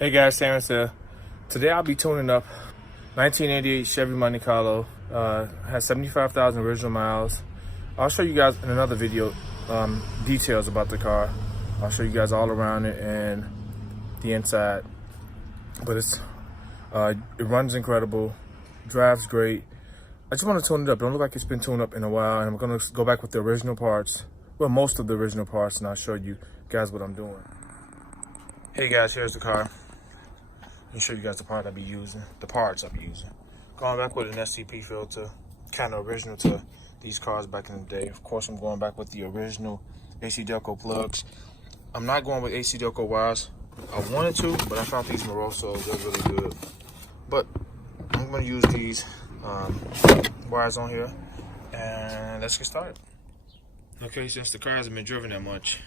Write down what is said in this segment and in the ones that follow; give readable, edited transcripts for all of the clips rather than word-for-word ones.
Hey guys, Terrence here. Today I'll be tuning up 1988 Chevy Monte Carlo. Has 75,000 original miles. I'll show you guys in another video details about the car. I'll show you guys all around it and the inside. But it runs incredible, drives great. I just want to tune it up. It don't look like it's been tuned up in a while, and I'm gonna go back with the original parts. Well, most of the original parts, and I'll show you guys what I'm doing. Hey guys, here's the car. Let me show you guys the parts I'll be using. Going back with an SCP filter, kind of original to these cars back in the day. Of course, I'm going back with the original AC Delco plugs. I'm not going with AC Delco wires. I wanted to, but I found these Morosos. They're really good. But I'm going to use these wires on here, and let's get started. Okay, since the car hasn't been driven that much,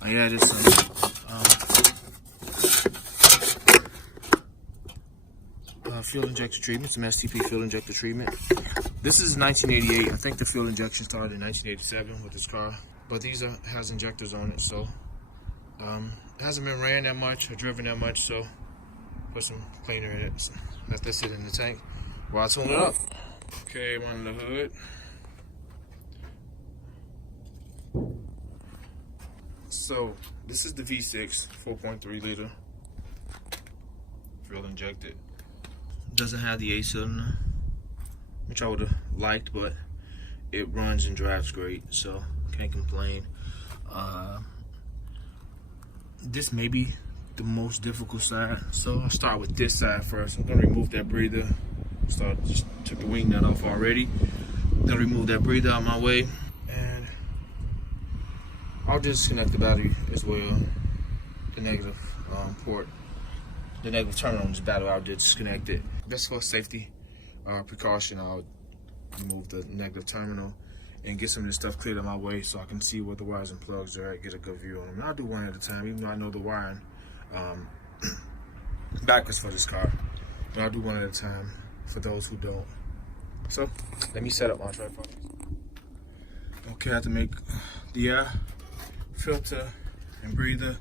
I added some fuel injector treatment, some STP fuel injector treatment. This is 1988. I think the fuel injection started in 1987 with this car, but these has injectors on it, so it hasn't been ran that much or driven that much, so put some cleaner in it. So let this sit in the tank while I tune it up. Okay, run the hood. So this is the V6 4.3 liter fuel injected. Doesn't have the 8-cylinder, which I would have liked, but it runs and drives great, so can't complain. This may be the most difficult side, so I'll start with this side first. I'm gonna remove that breather. Just took the wing nut off already. Gonna remove that breather out of my way, and I'll disconnect the battery as well. The negative port. The negative terminal on this battery, I'll disconnect it. Just for safety precaution, I'll remove the negative terminal and get some of this stuff cleared out of my way so I can see what the wires and plugs are at, get a good view on them. And I'll do one at a time, even though I know the wiring backwards for this car. But I'll do one at a time for those who don't. So, let me set up my tripod. Okay, I have to make the air filter and breather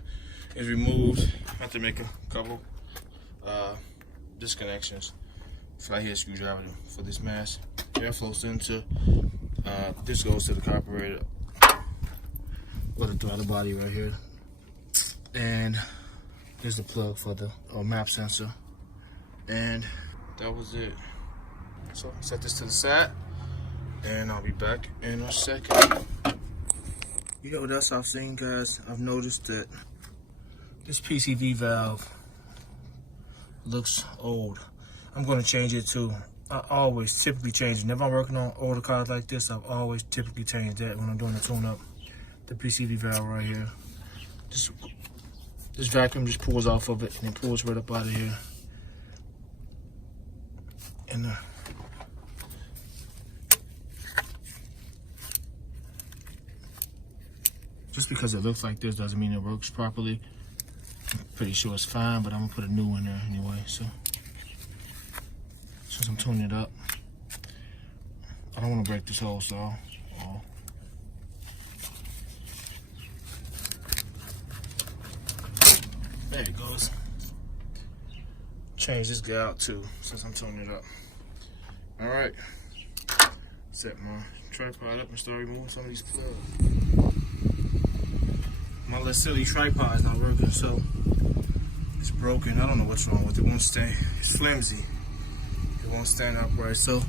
is removed. I have to make a couple disconnections. Flathead screwdriver for this mass. Air flows into this goes to the carburetor or the throttle body right here, and there's the plug for the map sensor, and that was it. So set this to the side, and I'll be back in a second. You know what else I've seen, guys? I've noticed that this PCV valve looks old. I'm going to change it too. I always typically change it. Whenever I'm working on older cars like this, I've always typically changed that when I'm doing the tune-up. The PCV valve right here. This vacuum just pulls off of it and it pulls right up out of here. And just because it looks like this doesn't mean it works properly. I'm pretty sure it's fine, but I'm gonna put a new one there anyway. So since I'm tuning it up, I don't want to break this whole saw. There it goes. Change this guy out too, since I'm tuning it up. All right, set my tripod up and start removing some of these plugs. My little silly tripod is not working, so it's broken. I don't know what's wrong with it. It won't stay. It's flimsy. It won't stand upright. So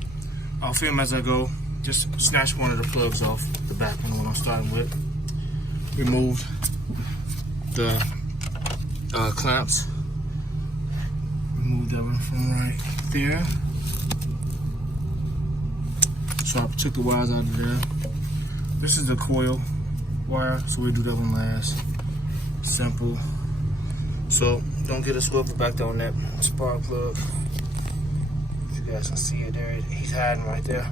I'll film as I go. Just snatch one of the plugs off the back one I'm starting with. Remove the clamps. Remove that one from right there. So I took the wires out of there. This is the coil wire, so we'll do that one last. Simple. So don't get a swivel back there on that spark plug. If you guys can see it there, he's hiding right there.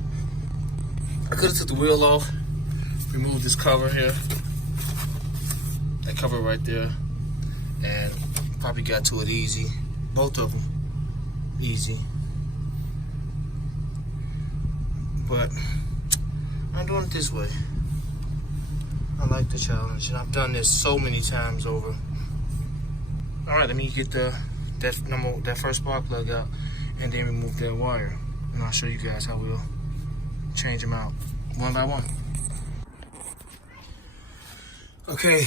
I could have took the wheel off, removed this cover here, that cover right there, and probably got to it easy. Both of them easy. But I'm doing it this way. I like the challenge, and I've done this so many times over. All right, let me get that first spark plug out, and then remove that wire, and I'll show you guys how we'll change them out one by one. Okay,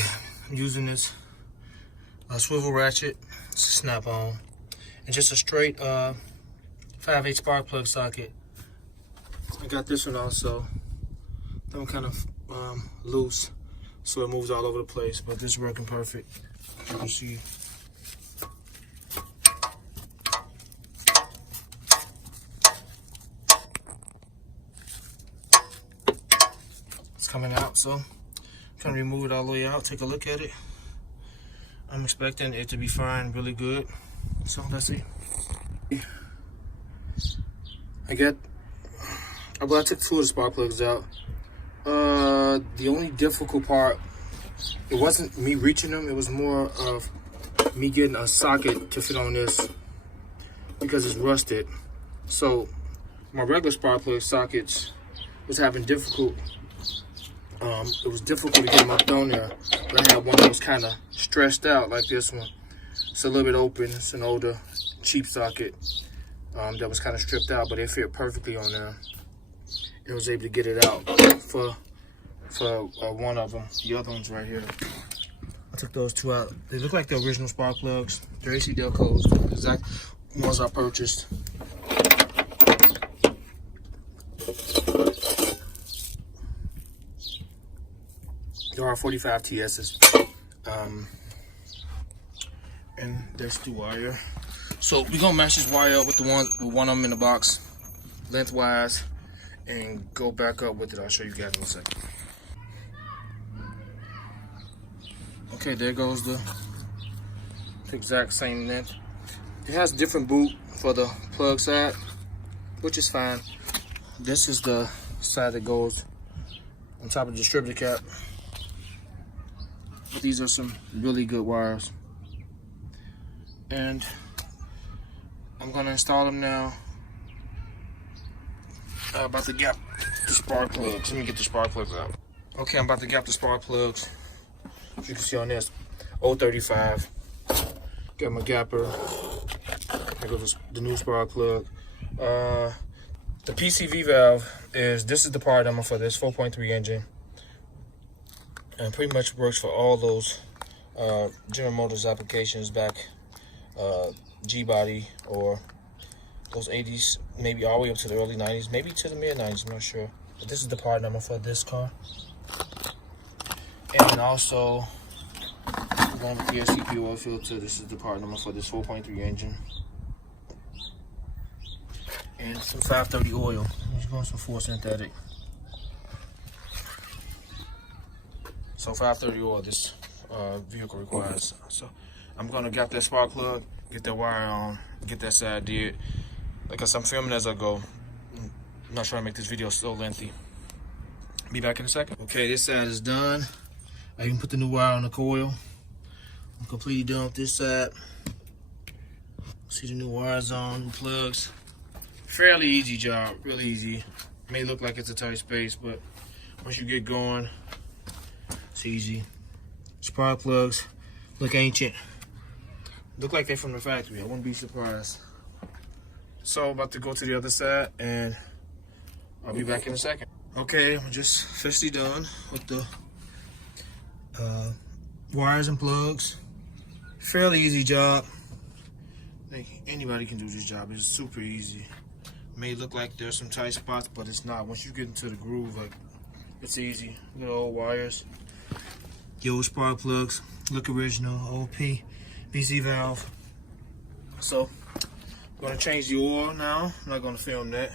I'm using this swivel ratchet, snap-on, and just a straight 5/8 spark plug socket. I got this one also. That one kind of loose, so it moves all over the place, but this is working perfect. You can see. It's coming out, so I'm trying to remove it all the way out, take a look at it. I'm expecting it to be fine, really good. So let's see. I took 2 of the spark plugs out. The only difficult part, it wasn't me reaching them, it was more of me getting a socket to fit on this because it's rusted. So my regular spark plug sockets was having difficult. It was difficult to get them up on there, but I had one that was kind of stretched out like this one. It's a little bit open. It's an older, cheap socket that was kind of stripped out, but it fit perfectly on there. And I was able to get it out for one of them. The other one's right here. I took those 2 out. They look like the original spark plugs. They're AC Delcos, the exact ones I purchased. There are 45 TS's. And there's the wire. So we're gonna match this wire up with one of them in the box, lengthwise, and go back up with it. I'll show you guys in a second. Okay, there goes the exact same length. It has a different boot for the plug side, which is fine. This is the side that goes on top of the distributor cap. But these are some really good wires. And I'm gonna install them now. About to gap the spark plugs. Let me get the spark plugs out. Okay, I'm about to gap the spark plugs. As you can see on this, 035. Got my gapper. There goes the new spark plug. The PCV valve this is the part number for this 4.3 engine. And pretty much works for all those General Motors applications back G-body or those 80s, maybe all the way up to the early 90s, maybe to the mid 90s, I'm not sure. But this is the part number for this car. And also, going with the SCP oil filter, this is the part number for this 4.3 engine. And some 530 oil. He's going some 4 synthetic. So 530 oil this vehicle requires. So I'm gonna gap that spark plug, get that wire on, get that side did. Like I said, I'm filming as I go. I'm not trying to make this video so lengthy. Be back in a second. Okay, this side is done. I even put the new wire on the coil. I'm completely done with this side. See the new wires on, new plugs. Fairly easy job, really easy. May look like it's a tight space, but once you get going, it's easy. Spark plugs look ancient. Look like they're from the factory. I wouldn't be surprised. So about to go to the other side, and I'll be back in a second. Okay, I'm just officially done with the wires and plugs. Fairly easy job. Anybody can do this job. It's super easy. May look like there's some tight spots, but it's not. Once you get into the groove, like, it's easy. Good old wires. The old spark plugs look original. Old PCV Valve. So I'm gonna change the oil now. I'm not gonna film that.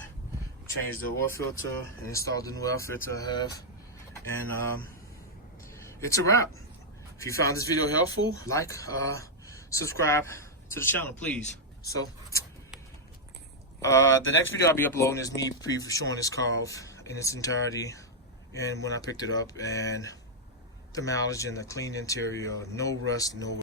Change the oil filter and install the new oil filter I have. And it's a wrap. If you found this video helpful, like, subscribe to the channel, please. So the next video I'll be uploading is me showing this car off in its entirety and when I picked it up, and the mileage and the clean interior, no rust, no